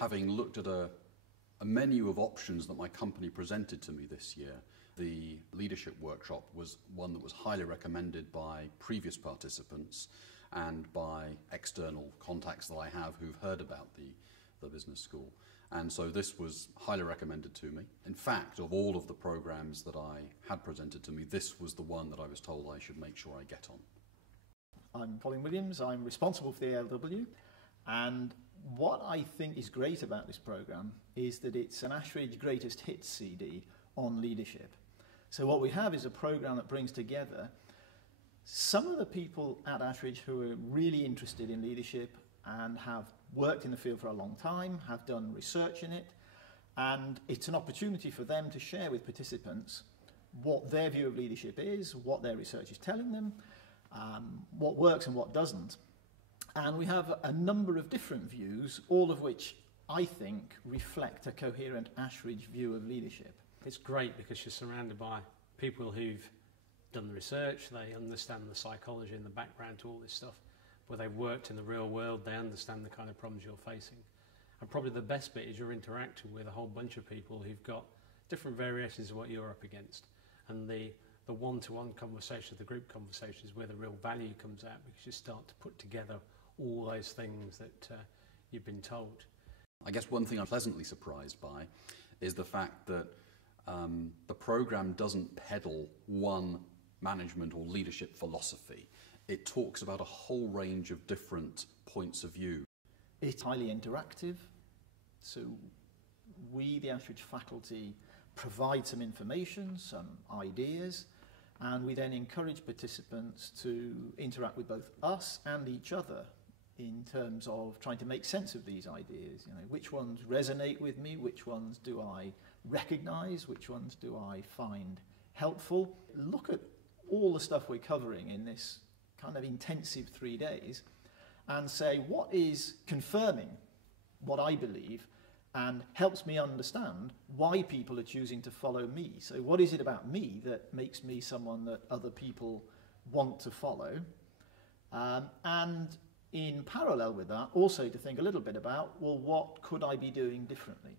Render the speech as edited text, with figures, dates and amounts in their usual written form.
having looked at a menu of options that my company presented to me this year, the leadership workshop was one that was highly recommended by previous participants and by external contacts that I have who've heard about the business school. And so this was highly recommended to me. In fact, of all of the programs that I had presented to me, this was the one that I was told I should make sure I get on. I'm Colin Williams, I'm responsible for the ALW, and what I think is great about this programme is that it's an Ashridge Greatest Hits CD on leadership. So what we have is a programme that brings together some of the people at Ashridge who are really interested in leadership and have worked in the field for a long time, have done research in it, and it's an opportunity for them to share with participants what their view of leadership is, what their research is telling them, what works and what doesn't. And we have a number of different views, all of which I think reflect a coherent Ashridge view of leadership. It's great because you're surrounded by people who've done the research, they understand the psychology and the background to all this stuff, where they've worked in the real world, they understand the kind of problems you're facing. And probably the best bit is you're interacting with a whole bunch of people who've got different variations of what you're up against. And the one-to-one conversation, the group conversation is where the real value comes out, because you start to put together all those things that you've been told. I guess one thing I'm pleasantly surprised by is the fact that the programme doesn't peddle one management or leadership philosophy. It talks about a whole range of different points of view. It's highly interactive, so we, the Ashridge faculty, provide some information, some ideas, and we then encourage participants to interact with both us and each other in terms of trying to make sense of these ideas. You know, which ones resonate with me, which ones do I recognise, which ones do I find helpful. Look at all the stuff we're covering in this kind of intensive 3 days and say what is confirming what I believe and helps me understand why people are choosing to follow me. So what is it about me that makes me someone that other people want to follow? And in parallel with that, also to think a little bit about, well, what could I be doing differently?